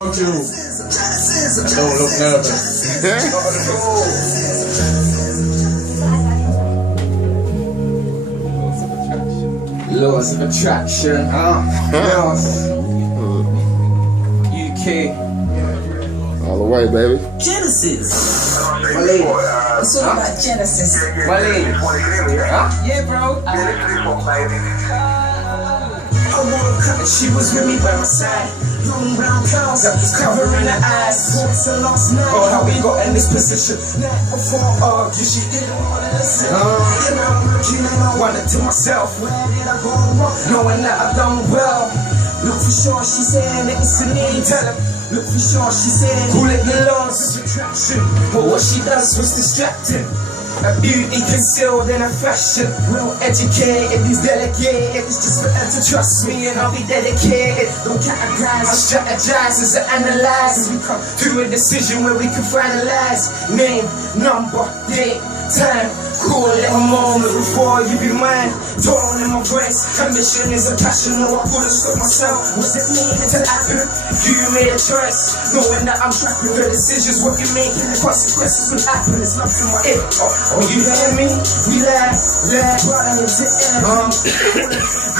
You. I don't look nervous. Laws of attraction. Laws. UK. All the way, baby. Genesis. My lady. It's all about Genesis. My lady. Huh? Yeah, bro. She was with me by my side. Long brown curls that was covering her eyes. Thoughts of last night. Oh, how we got in this position. Night before argue, she didn't want to listen. And I'm looking and I wondered to myself, where did I go wrong? Knowing that I've done well. Look for sure, she saying that it's a need. Tell her. Look for sure, she saying call it the laws of attraction. But what she does was distracting. A beauty concealed in a fashion. Well educated, he's delegated. It's just for her to trust me and I'll be dedicated. Don't categorize, I strategize as I analyze. As we come to a decision where we can finalize. Name, number, date, time. Call it a moment before you be mine. Tone in my voice, ambition is a passion. No, I couldn't stop myself. What's it mean to happen? You made a choice, knowing that I'm trapping the decisions. What you make and the consequences will happen. It's nothing my it. Oh, you hear me? We laugh, running into envy.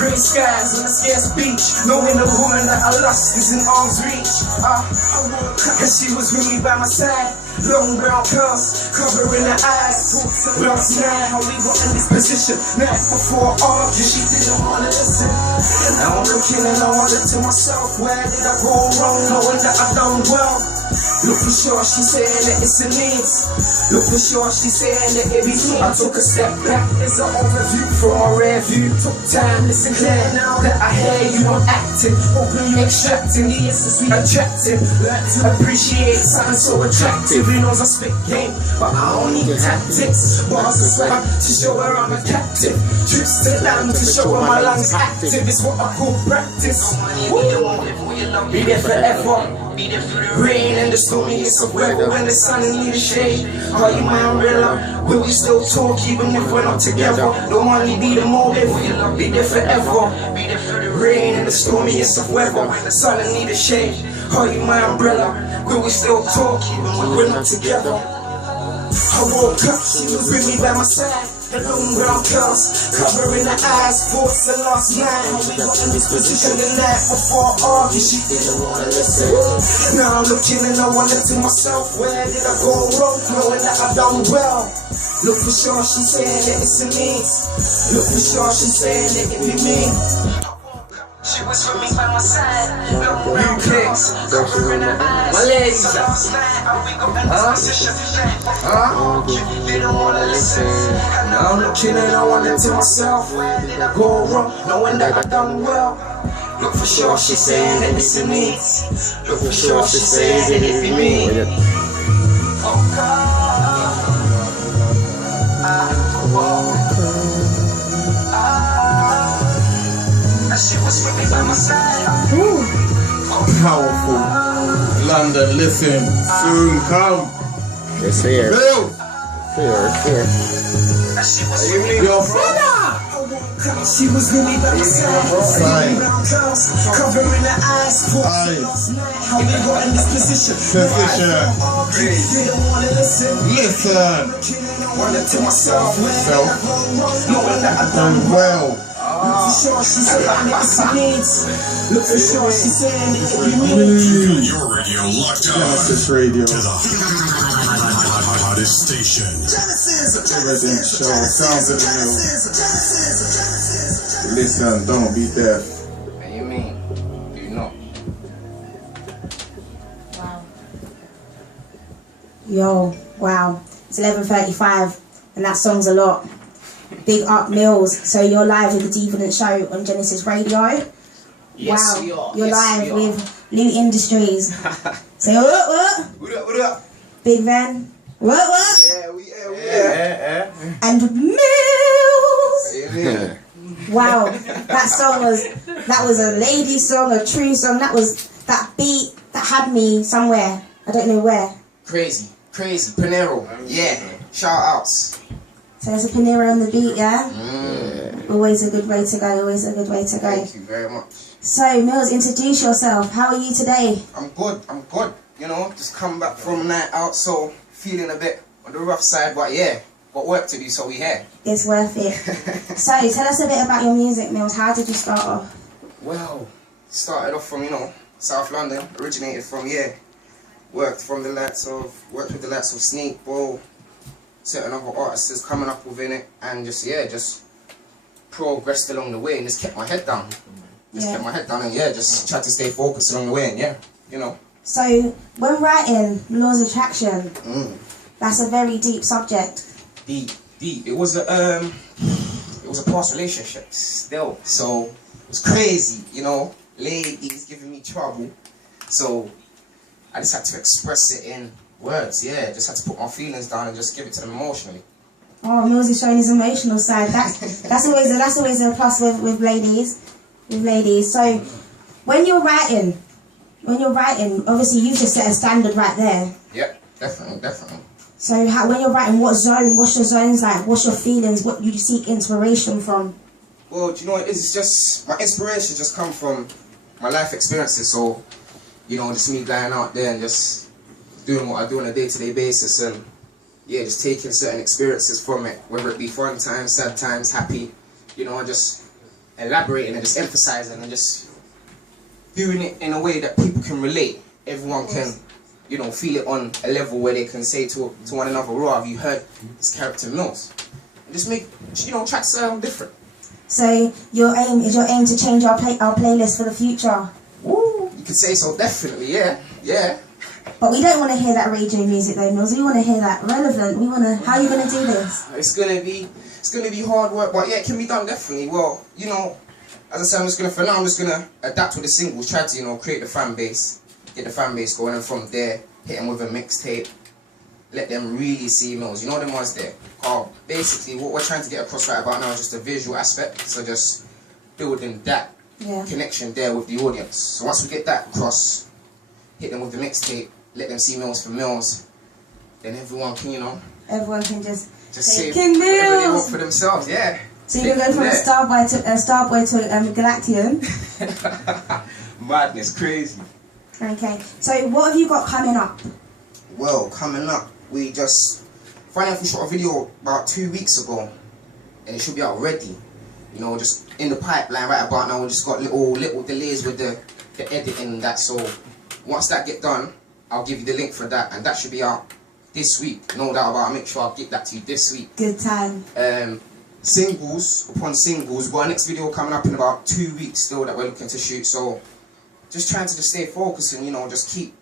Grey skies on a scarce beach, knowing the woman that I lost is in arm's reach. And she was with me by my side. Long brown curls, covering her eyes. Thoughts of last night, how we got in this position. Night before argue, she didn't wanna listen. And now I'm looking and I wonder to myself, where did I go wrong? Knowing that I've done well. Look for sure, she's saying that it's a needs. Look for sure, she's saying that it be me. I took a step back, it's an overview from a rear view. Took time, listen clear, now that I hear you, I'm acting. Open you extracting, the essence we attracting. Learn to appreciate something so attractive. He knows I spit game, but I don't need tactics. Bars of swag to show her I'm a captive. Trips to land to show her my lungs active. It's what I call practice. Be there forever. Rain and the stormiest of weather, when the sun and need a shade. Are you my umbrella? Will we still talk even if we're not together? Don't money be the motive, be there forever. Rain and the stormiest of weather, when the sun and need a shade. Are you my umbrella? Will we still talk even when we're not together? I woke up, she was with me by my side. The long brown curls, covering her eyes. Thoughts of last night, how we got in this position the night before argue, she didn't wanna listen. Now I'm looking and I wonder to myself, where did I go wrong? Knowing that I've done well. Look for sure, she's saying that it's a needs. Look for sure, she's saying that it be me. She was with me by my side. Long brown curls, covering her eyes. My legs. They don't wanna listen. And now I'm looking and I wonder to myself, where did I go wrong? Knowing that I've done well. Look for sure, she's saying that it's a needs. Look for sure, she's saying that it be me. Oh God. And she was with me by my side. Powerful. London, listen. Soon come. It's here. Bill. It's here. And she was with me. Your brother. She was with me by my side. Brown curls, covering her eyes. Last night, how we got in this position. Didn't wanna listen. Wonder to myself, knowing that I've done well. Look for sure, she's saying that it's a needs. Look for sure, she's saying that it be me. Your radio locked on Genesis Radio. to the hottest station. Everything show. Sounds of the hill. Listen, don't be deaf. What you mean? Do not. Wow. Yo, wow. It's 11:35 and that song's a lot. Big up Millz. So you're live with the Deviant Show on Genesis Radio. Yes, wow. we are. You're Yes, live we are. with Loot Industries. Say what? What up? Big Van. What? Yeah. And Millz. Wow. That was a lady song, a true song. That was that beat that had me somewhere. I don't know where. Crazy. Panero. Yeah. Shout outs. So there's a Panera on the beat, yeah? Always a good way to go, always a good way to go. Thank you very much. So, Millz, introduce yourself. How are you today? I'm good. You know, just come back from a night out, so feeling a bit on the rough side, but yeah, got work to do, so we here. It's worth it. So, tell us a bit about your music, Millz. How did you start off? Well, started off from, you know, South London, originated from, worked with the likes of Snake, Bow, certain other artists coming up within it, and just progressed along the way and just kept my head down. Kept my head down and just tried to stay focused along the way and you know. So, when writing Laws of Attraction, that's a very deep subject. Deep. It was a past relationship still, so it was crazy, you know. Ladies giving me trouble, so I just had to express it in words. Just had to put my feelings down and just give it to them emotionally. Oh, Millz is showing his emotional side. That's always a plus with ladies. So, when you're writing, obviously you just set a standard right there. Yep, definitely. So, when you're writing, what's your zones like? What's your feelings? What you seek inspiration from? Well, do you know what it is? It's just my inspiration just come from my life experiences. So, you know, just me going out there and just doing what I do on a day-to-day basis, and just taking certain experiences from it, whether it be fun times, sad times, happy, you know, and just elaborating and just emphasizing and just doing it in a way that people can relate. Everyone can, you know, feel it on a level where they can say to one another, "Raw, have you heard this character Millz?" And just make, you know, tracks sound different. So your aim to change our playlist for the future. Woo, you could say so, definitely, yeah. But we don't want to hear that radio music though, Millz. We want to hear that relevant. How are you gonna do this? It's gonna be hard work, but it can be done definitely. Well, you know, as I said, I'm just gonna adapt with the singles, try to, you know, create the fan base, get the fan base going, and from there hit them with a mixtape, let them really see Millz. You know them ones there. Basically, what we're trying to get across right about now is just the visual aspect. So just building that connection there with the audience. So once we get that across, hit them with the mixtape, let them see Millz for Millz, then everyone can, you know. Everyone can just say King whatever they Millz want for themselves, So you're going from a Starboy to Galactian. Madness, crazy. Okay, so what have you got coming up? Well, coming up, we just finally shot a video about 2 weeks ago, and it should be out ready. You know, just in the pipeline right about now. We just got little delays with the editing and that. So once that get done, I'll give you the link for that, and that should be out this week. No doubt about it. I'll make sure I'll get that to you this week. Good time. Singles upon singles. We've got our next video coming up in about 2 weeks still that we're looking to shoot. So just trying to just stay focused and, you know, just keep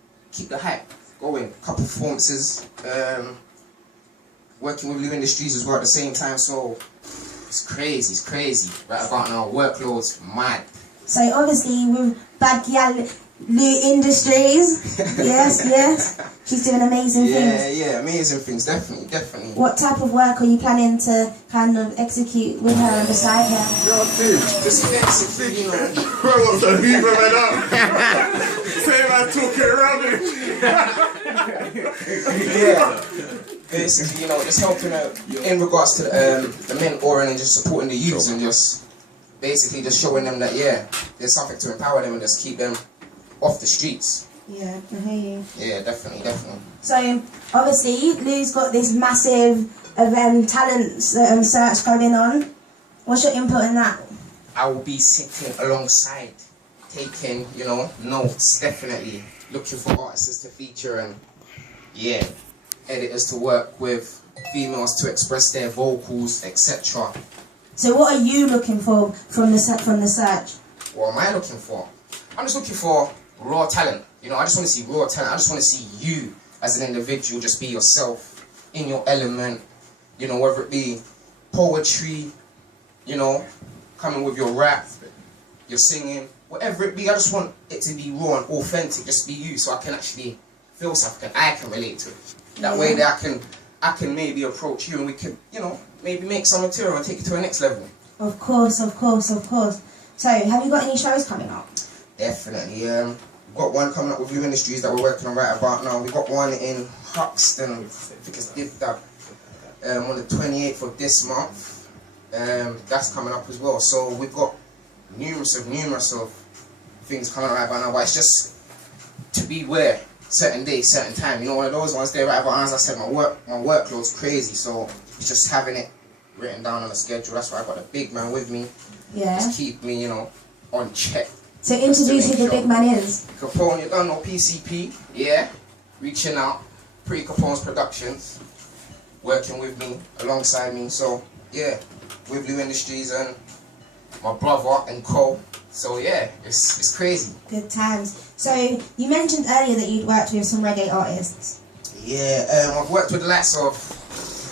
the hype going. Couple performances. Working with Blue Industries as well at the same time. So it's crazy. Right about now, workload's mad. So obviously with Bad Gal Blue Industries, yes, she's doing amazing things. Yeah, amazing things, definitely. What type of work are you planning to kind of execute with her and beside her? Just execute, you know. What's the beef right now? Say man talking rubbish. Basically, you know, just helping out in regards to the mentoring and just supporting the youths and just basically just showing them that there's something to empower them and just keep them off the streets. Yeah, I hear you. Yeah, definitely. So obviously Lou's got this massive talent search going on. What's your input in that? I will be sitting alongside, taking, you know, notes, definitely looking for artists to feature and editors to work with, females to express their vocals, etc. So what are you looking for from the search? What am I looking for? I'm just looking for raw talent. You know, I just want to see raw talent. I just want to see you as an individual just be yourself in your element. You know, whether it be poetry, you know, coming with your rap, your singing, whatever it be. I just want it to be raw and authentic. Just be you, so I can actually feel something. I can relate to it. That way that I can maybe approach you and we can, you know, maybe make some material and take it to the next level. Of course. So, have you got any shows coming up? Definitely. We've got one coming up with Blue Industries that we're working on right about now. We've got one in Hoxton, I think it's Dibdab, on the 28th of this month. That's coming up as well. So we've got numerous of things coming right about now, but it's just to be aware, certain day, certain time. You know, one of those ones there, right about now, as I said, my workload's crazy, so it's just having it written down on a schedule. That's why I got a big man with me. Yeah. Just keep me, you know, on check. So introduce who the big man is. Capone, you don't know PCP, yeah. Reaching out, Capone's Productions, working with me, alongside me. So yeah, with Blue Industries and my brother and co. So yeah, it's crazy. Good times. So you mentioned earlier that you'd worked with some reggae artists. Yeah, I've worked with the likes of,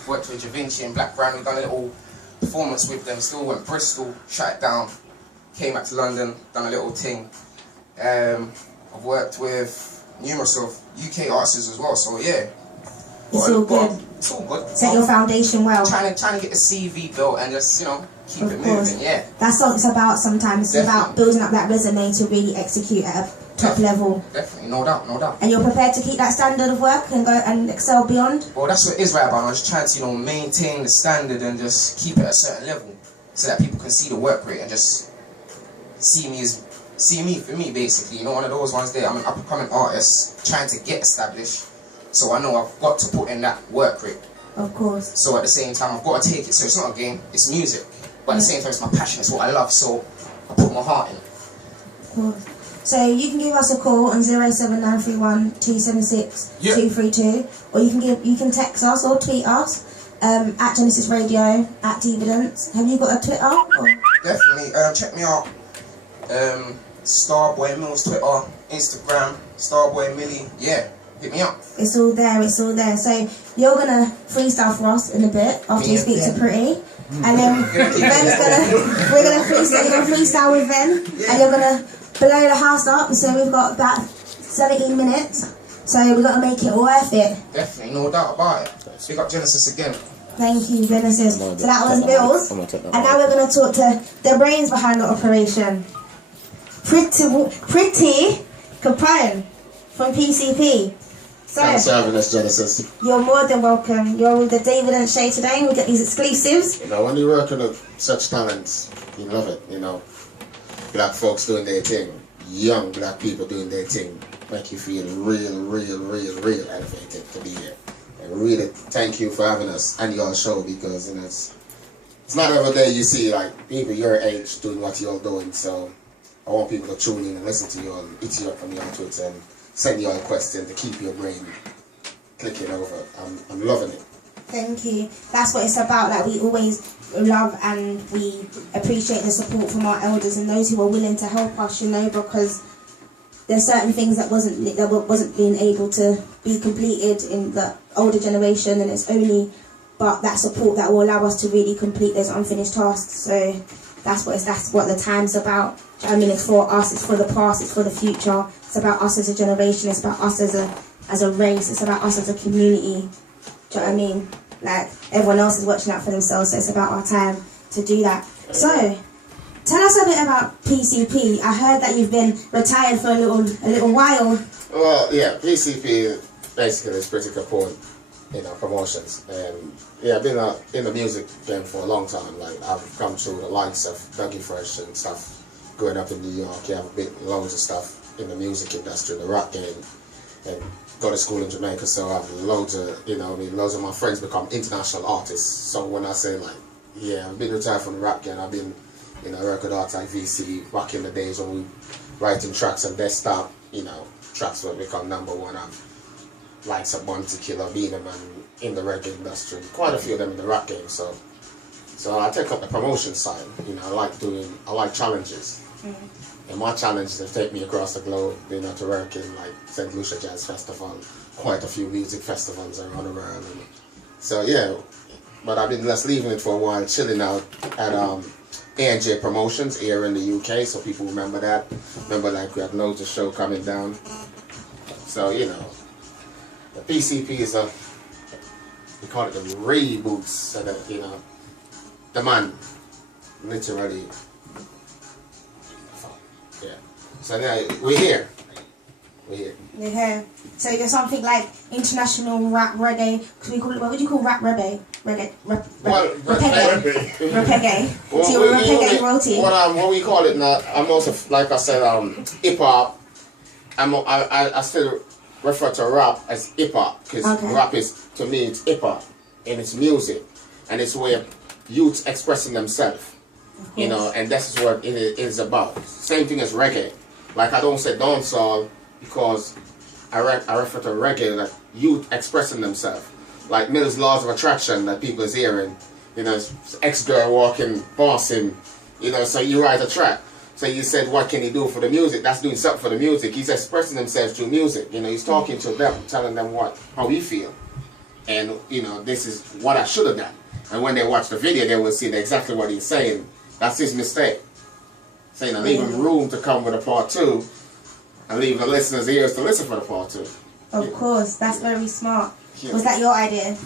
worked with Da Vinci and Black Brown. We've done a little performance with them. Still went Bristol, shut it down. Came back to London, done a little thing. I've worked with numerous of UK artists as well, so yeah. It's all good. It's all good. Set your foundation well. Trying to get the CV built and just, you know, keep it moving, yeah. That's what it's about sometimes. It's about building up that resume to really execute at a top level. Definitely, no doubt, no doubt. And you're prepared to keep that standard of work and go and excel beyond? Well, that's what it is right about. I'm just trying to, you know, maintain the standard and just keep it at a certain level so that people can see the work rate and just see me for me, basically. You know, one of those ones there. I'm an up-and-coming artist trying to get established, so I know I've got to put in that work rate. Of course. So at the same time, I've got to take it. So it's not a game, it's music. But at the same time, it's my passion, it's what I love, so I put my heart in it. Of course. So you can give us a call on 07931 276 232, or you can text us or tweet us at Genesis Radio, at Dividends. Have you got a Twitter? Or? Definitely. Check me out. Starboy Millz Twitter, Instagram, Starboy Millie. Yeah, hit me up. It's all there. It's all there. So you're gonna freestyle for us in a bit after you speak to Pretty, and then we're gonna freestyle. You're gonna freestyle with Ben, and you're gonna blow the house up. So we've got about 17 minutes. So we've got to make it worth it. Definitely, no doubt about it. Big up Genesis again. Thank you, Genesis. So that was Millz, and now we're gonna talk to the brains behind the operation. Pretty Capone from PCP. So, Thanks for having us, Genesis. You're more than welcome. You're with the David and Shay today, and we get these exclusives. You know, when you work with such talents, you love it, you know. Black folks doing their thing, young black people doing their thing, make you feel real elevated to be here. And really thank you for having us and your show, because, you know, it's not every day you see like people your age doing what you're doing, so I want people to tune in and listen to you and hit you up on your Twitter and send you a question to keep your brain clicking over. I'm loving it. Thank you. That's what it's about. Like, we always love and we appreciate the support from our elders and those who are willing to help us, you know, because there's certain things that wasn't being able to be completed in the older generation, and it's only but that support that will allow us to really complete those unfinished tasks. So that's what the time's about. I mean, it's for us, it's for the past, it's for the future. It's about us as a generation, it's about us as a race, it's about us as a community. Do you know what I mean? Like, everyone else is watching out for themselves, so it's about our time to do that. So, tell us a bit about PCP. I heard that you've been retired for a little while. Well, yeah, PCP basically is Pretty Capone, you know, promotions. And yeah, I've been in the music game for a long time. Like, I've come through the likes of Dougie Fresh and stuff. Growing up in New York, yeah, I've been loads of stuff in the music industry, the rock game, and go to school in Jamaica, so I have loads of, you know, I mean, loads of my friends become international artists. So when I say like, yeah, I've been retired from the rock game, I've been, you know, record artist like VC back in the days when we writing tracks on desktop, you know, tracks will become #1 of likes of Bunty Killer, Beanem, and in the reggae industry, quite a few of them in the rock game. So I take up the promotion side. You know, I like challenges. And my challenge is to take me across the globe, you know, to work in like St. Lucia Jazz Festival, quite a few music festivals around the world. And so yeah, but I've been just leaving it for a while, chilling out at A&J Promotions here in the UK, so people remember that. Remember, like, we had loads of show coming down. So, you know, the PCP is we call it the reboots, so that, you know, the man literally. Yeah. So now we're here. we're here. You're here. So you're something like international rap reggae. What would you call rap reggae? Reggae. Reggae. So you're a reggae royalty. What we call it now, I'm also, like I said, hip hop. I still refer to rap as hip hop because rap is, to me, it's hip hop and it's music and it's where youth expressing themselves. You know, and that's what it is about. Same thing as reggae. Like I don't say dancehall because I refer to reggae, like youth expressing themselves. Like Millz' Laws of Attraction that people is hearing. You know, ex-girl walking, bossing. You know, so you write a track. So you said, what can he do for the music? That's doing something for the music. He's expressing himself through music. You know, he's talking to them, telling them how he feel. And, you know, this is what I should have done. And when they watch the video, they will see exactly what he's saying. That's his mistake. Saying, I leave him room to come with a part 2. And leave the listeners' ears to listen for the part 2. Of course, that's very smart. Yeah. Was that your idea?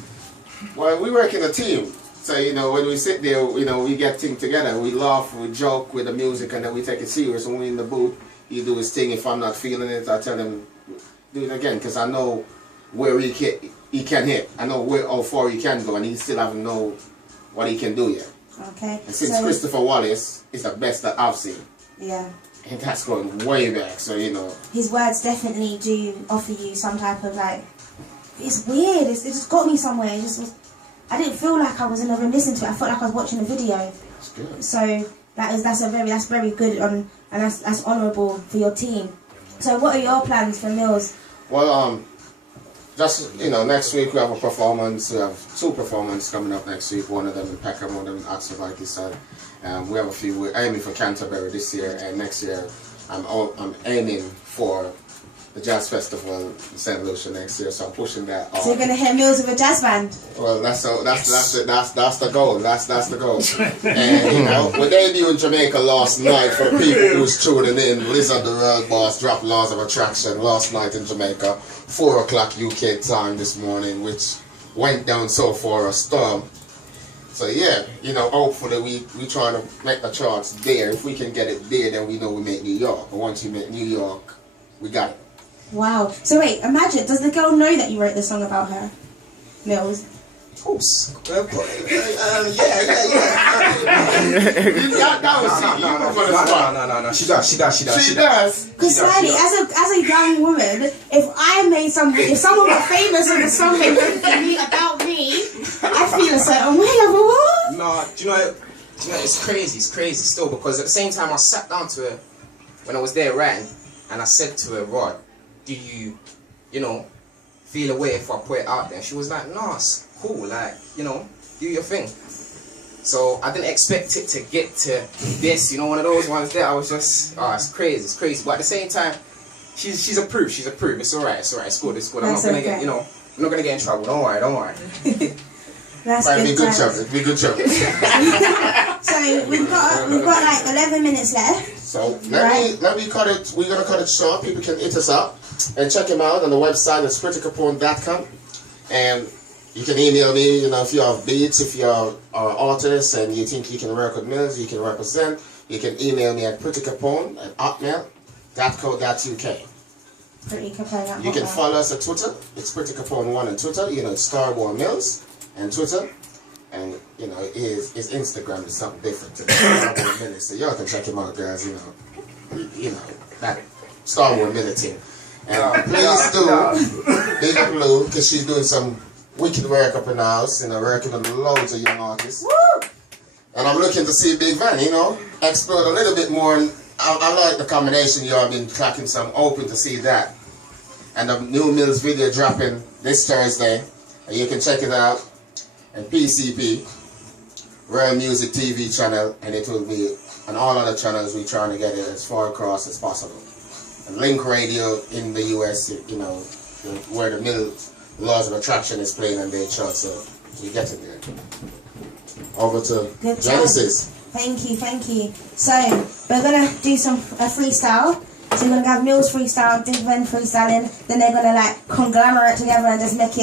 Well, we work in a team. So, you know, when we sit there, you know, we get things together. We laugh, we joke with the music, and then we take it serious. When we're in the booth, he do his thing. If I'm not feeling it, I tell him, do it again. Because I know where he can hit. I know how far he can go, and he still haven't know what he can do yet. Okay. And since Christopher Wallace is the best that I've seen. Yeah. And that's going way back, so, you know. His words definitely do offer you some type of, like, it's weird. It just got me somewhere. It just was, I didn't feel like I was in a room listening to it. I felt like I was watching a video. That's good. So that's very good and that's honourable for your team. So what are your plans for Millz? Well, just, you know, next week we have a performance. We have 2 performances coming up next week. One of them in Peckham, one of them in Oxford, like you said. We have a few. We're aiming for Canterbury this year, and next year I'm aiming for the Jazz Festival in St. Lucia next year. So I'm pushing that on. So you're gonna hear Millz with a jazz band? Well, that's the goal. That's the goal. And you know, we debuted in Jamaica last night for the people who's tuning in. Lizard the World Boss dropped Laws of Attraction last night in Jamaica, 4 o'clock UK time this morning, which went down so far a storm. So yeah, you know, hopefully we trying to make the charts there. If we can get it there, then we know we make New York. But once you make New York, we got it. Wow. So wait, imagine, does the girl know that you wrote the song about her? Millz? Of course. Yeah. No. She does. Because slightly, as a young woman, if someone got famous and the song they wrote for me about me, I feel a certain way. I'm like, what? No, do you know, it's crazy still, because at the same time I sat down to her when I was there writing, and I said to her, Rod, do you know, feel a way if I put it out there? And she was like, no, it's cool, like, you know, do your thing. So I didn't expect it to get to this, you know, one of those ones there. I was just, it's crazy. But at the same time, she's approved, it's alright, it's good. I'm not gonna get, you know, I'm not gonna get in trouble, don't worry. That's right, good. be good trouble. So we've got like 11 minutes left. So let me cut it. We're gonna cut it short. People can hit us up and check him out on the website at prettycapone.com. And you can email me. You know, if you have beats, if you're an artist and you think you can work with Millz, you can represent. You can email me at prettycapone@hotmail.co.uk. Pretty Capone. You can follow us at Twitter. It's Pretty Capone 1 on Twitter. You know, it's Starborn Millz and Twitter. And, you know, his Instagram is something different to Starborn Millz. So y'all can check him out, guys. You know, that Starborn Millz team. And please do big up Lou, because she's doing some wicked work up in the house. You know, working with loads of young artists. Woo! And I'm looking to see Big Van, you know, explore a little bit more. And I like the combination y'all been tracking, so I'm open to see that. And the new Millz video dropping this Thursday, and you can check it out. And PCP, Real Music TV channel, and it will be on all other channels. We're trying to get it as far across as possible. And Link Radio in the US, you know, where the Millz Laws of Attraction is playing on their chart, so we get it there. Over to Good Genesis. job. Thank you. So we're gonna do a freestyle. So we're gonna have Millz freestyle, Big Ben freestyling, then they're gonna like conglomerate together and just make it